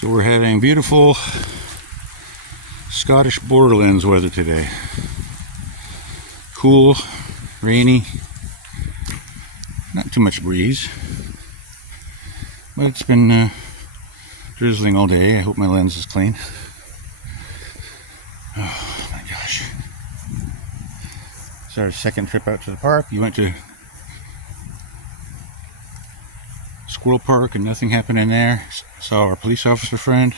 So we're having beautiful Scottish borderlands weather today. Cool, rainy, not too much breeze, but it's been drizzling all day. I hope my lens is clean. Oh my gosh. It's our second trip out to the park. We went to Squirrel Park and nothing happened in there. Saw our police officer friend.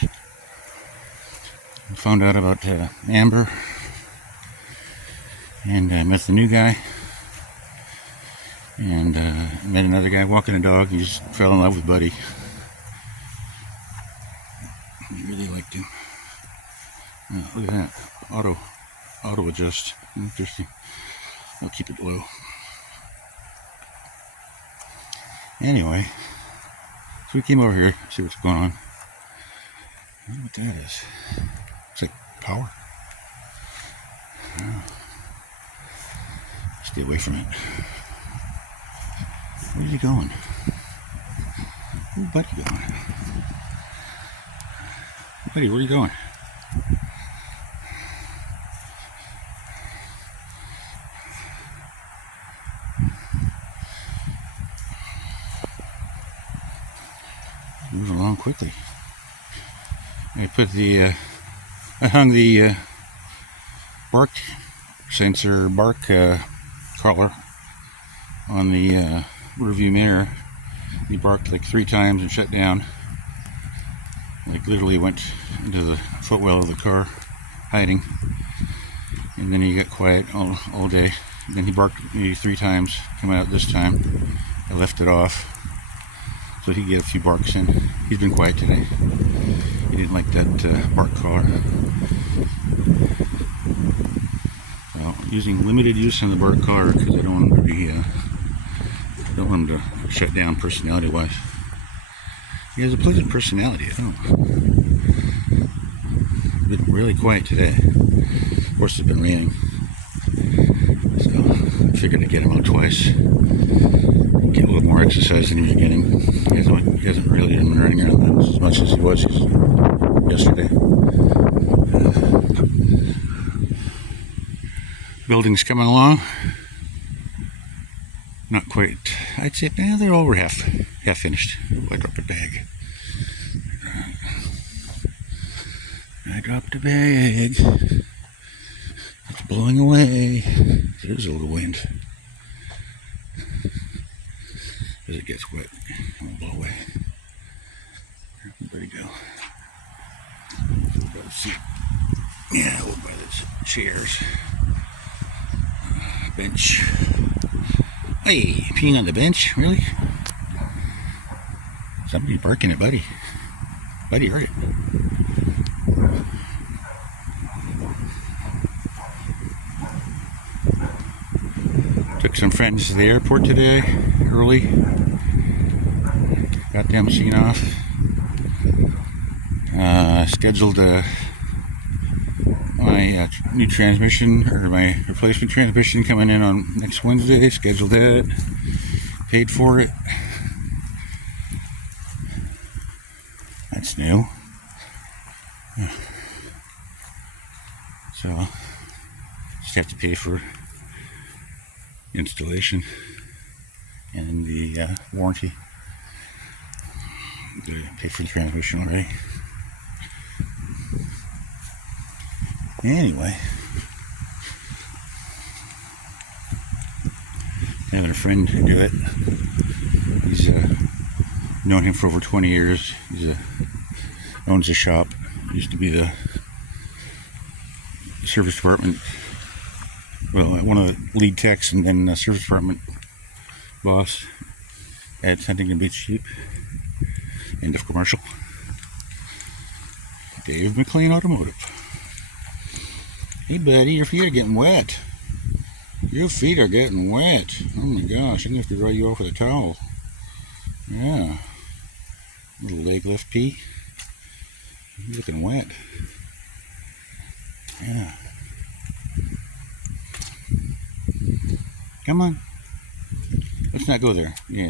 Found out about Amber. And met the new guy. And met another guy walking a dog. He just fell in love with Buddy. He really liked him. Look at that. Auto adjust. Interesting. I'll keep it low. Anyway, so we came over here, see what's going on. I don't know what that is. It's like power. Stay away from it. Where's he going? Where's Buddy going? Buddy, where are you going? Move along quickly. I hung the bark sensor, bark collar on the rear view mirror. He barked like 3 times and shut down. Like literally went into the footwell of the car, hiding. And then he got quiet all day. And then he barked maybe 3 times, coming out this time. I left it off so he could get a few barks in. He's been quiet today. He didn't like that bark collar. So using limited use on the bark collar because I don't want him to be, don't want him to shut down personality-wise. He has a pleasant personality. I don't know. Been really quiet today. Of course, it's been raining, so I figured I'd get him out twice. Get a little more exercise than he was getting. He hasn't really been running around as much as he was yesterday. Building's coming along. Not quite. I'd say they're over half finished. I dropped a bag. I dropped a bag. It's blowing away. There's a little wind. As it gets wet, it will blow away. Where'd he go? Over by the seat. Yeah, over by the chairs. Bench. Hey, peeing on the bench? Really? Somebody barking at Buddy. Buddy heard it. Took some friends to the airport today, early. Got them seen off. Scheduled my new transmission, or my replacement transmission coming in on next Wednesday. Scheduled that. Paid for it. That's new. So, just have to pay for installation and the warranty. Pay for the transmission already. Anyway, another friend who did it. He's known him for over 20 years. He's owns a shop. Used to be the service department. Well, one of the lead techs and then the service department boss at Huntington Beach Sheep. End of commercial. Dave McLean Automotive. Hey buddy, your feet are getting wet. Your feet are getting wet. Oh my gosh, I'm going to have to dry you off with a towel. Yeah. Little leg lift pee. You're looking wet. Yeah. Come on. Let's not go there. Yeah.